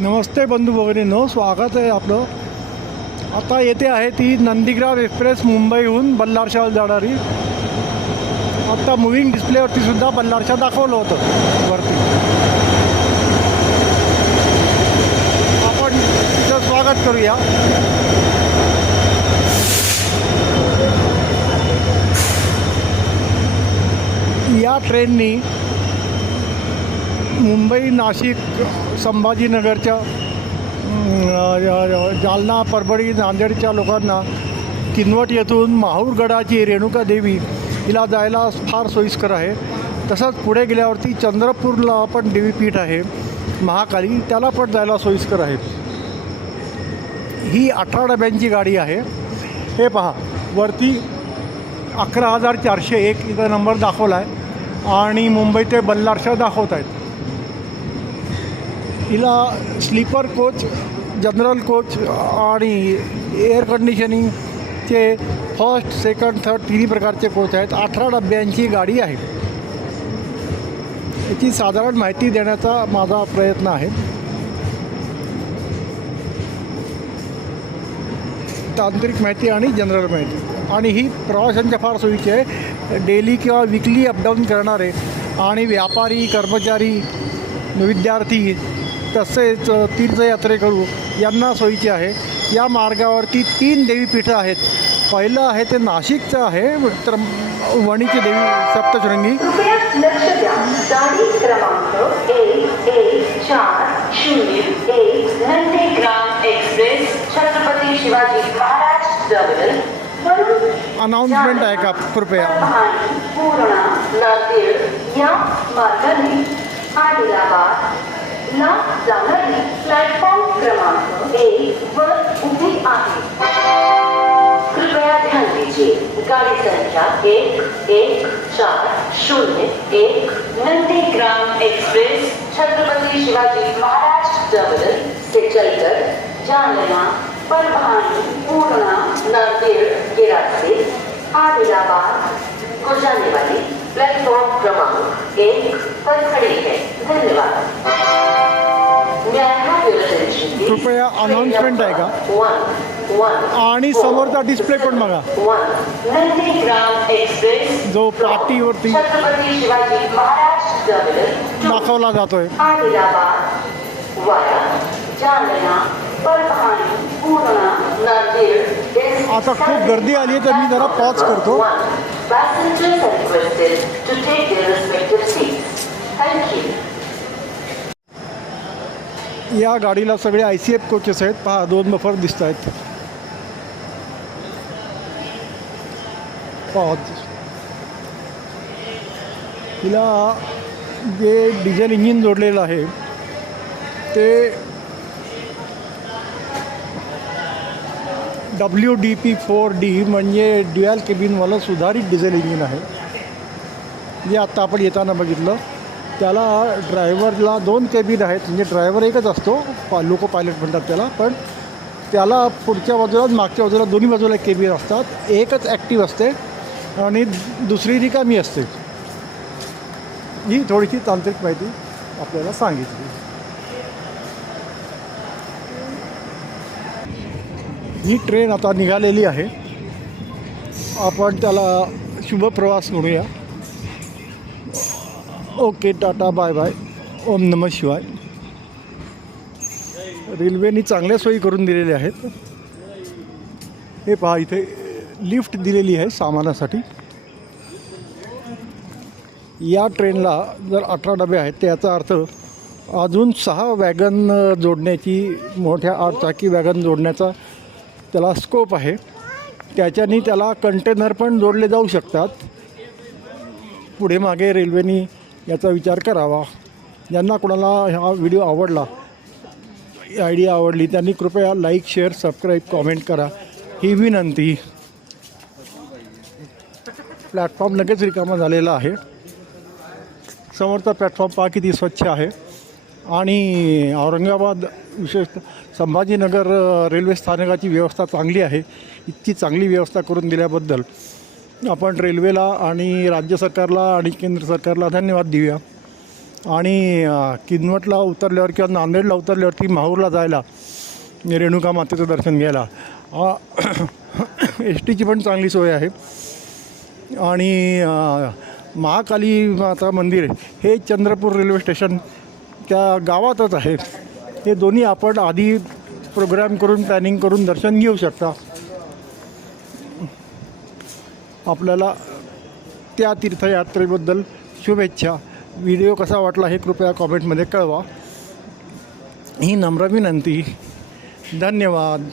नमस्ते बंधू भगिनींनो स्वागत आहे आपलं. आता येथे आहे ती नंदीग्राम एक्सप्रेस मुंबईहून बल्लारशाला जाणारी. आत्ता मुव्हिंग डिस्प्लेवरती सुद्धा बल्लारशा दाखवलं होतं वरती. आपण तिचं स्वागत करूया. या ट्रेननी मुंबई नाशिक संभाजीनगरच्या जालना परभणी नांदेडच्या लोकांना किनवट येथून माहूरगडाची रेणुका देवी हिला जायला फार सोयीस्कर आहे. तसंच पुढे गेल्यावरती चंद्रपूरला पण देवीपीठ आहे. महाकाली त्याला पण जायला सोयीस्कर आहे. ही अठरा डब्यांची गाडी आहे. हे पहा वरती अकरा हजार चारशे एक इथं नंबर दाखवला आहे आणि मुंबई ते बल्लारशा दाखवत आहेत हिला स्लीपर कोच जनरल कोच आणि एअर कंडिशनिंगचे फर्स्ट सेकंड थर्ड तिन्ही प्रकारचे कोच आहेत. अठरा डब्यांची गाडी आहे. याची साधारण माहिती देण्याचा माझा प्रयत्न आहे. तांत्रिक माहिती आणि जनरल माहिती. आणि ही प्रवाशांच्या फार सोयीची आहे. डेली किंवा विकली अपडाऊन करणारे आणि व्यापारी कर्मचारी विद्यार्थी तसेच तीर्थयात्रेकरू यांना सोयीची आहे. या मार्गावरती तीन देवीपीठं आहेत. पहिलं आहे ते नाशिकचं आहे तर वणीची देवी सप्तशृंगी. अनाउन्समेंट आहे का? कृपया. आणि पूर्णा नांदेड या मार्गाने आदिलाबाद ला जाणारी प्लॅटफॉर्म क्रमांक एक वर उभी आहे. कृपया ध्यान दीजिए, गाड़ी संख्या एक एक, चार, शून्य, एक, नंदीग्राम एक्सप्रेस, छत्रपति शिवाजी महाराज टर्मिनल से चलकर जालना परभानी पूर्णा, नांदेड़ के रास्ते आदिलाबाद को जाने वाली प्लेटफॉर्म क्रमांक एक पर खड़ी है. धन्यवाद. अनाउन्समेंट आहे का? आणि समोरचा डिस्प्ले पण बघा? जो पाटीवरती दाखवला जातोय. आता खूप गर्दी आली आहे तर मी जरा पॉज करतो. Passengers are या गाडीला सगळे आय सी एफ कोचेस आहेत. पहा दोन बफर दिसत आहेत. पॉज हिला जे डिझेल इंजिन जोडलेलं आहे ते W D P four D म्हणजे ड्युअल केबिनवालं सुधारित डिझेल इंजिन आहे. जे आत्ता आपण येताना बघितलं. त्याला ड्रायव्हरला दोन केबिन आहेत. म्हणजे ड्रायव्हर एकच असतो. पा लोको पायलट म्हणतात त्याला. पण त्याला पुढच्या बाजूला मागच्या बाजूला दोन्ही बाजूला केबिन असतात. एकच ॲक्टिव्ह असते आणि दुसरी रिकामी असते. ही थोडीशी तांत्रिक माहिती आपल्याला सांगितली. ही ट्रेन आता निघालेली आहे. आपण त्याला शुभ प्रवास म्हणूया. Okay tata bye bye. ओम नमः शिवाय. रेल्वेनी चांगल्या सोयी करून दिलेल्या आहेत. हे पहा इथे लिफ्ट दिलेली आहे सामानासाठी. या ट्रेनला जर अठरा डबे आहेत त्याचा अर्थ अजून सहा वॅगन जोडण्याची मोठ्या चाकी वॅगन जोडण्याचा त्याला स्कोप आहे. त्याच्यानी त्याला कंटेनर पण जोडले जाऊ शकतात. पुढे मागे रेल्वेनी याचा विचार करावा. ज्यांना कोणाला हा व्हिडिओ आवडला आयडिया आवडली त्यांनी कृपया लाईक शेअर सबस्क्राईब कॉमेंट करा. ही विनंती प्लॅटफॉर्म लगेच रिकामा झालेला आहे. समोरचा प्लॅटफॉर्म पहा किती स्वच्छ आहे. आणि औरंगाबाद विशेषतः संभाजीनगर रेल्वे स्थानकाची व्यवस्था चांगली आहे. इतकी चांगली व्यवस्था करून दिल्याबद्दल आपण रेल्वेला आणि राज्य सरकारला आणि केंद्र सरकारला धन्यवाद देऊया. आणि किनवटला उतरल्यावर किंवा नांदेडला उतरल्यावरती माहूरला जायला रेणुका मातेचं दर्शन घ्यायला एस टीची पण चांगली सोय आहे. आणि महाकाली माता मंदिर हे चंद्रपूर रेल्वे स्टेशन त्या गावातच आहे. हे दोन्ही आपण आधी प्रोग्राम करून प्लॅनिंग करून दर्शन घेऊ शकता. आपल्याला त्या तीर्थयात्रेबद्दल शुभेच्छा. व्हिडिओ कसा वाटला हे कृपया कॉमेंटमध्ये कळवा. ही नम्र विनंती. धन्यवाद.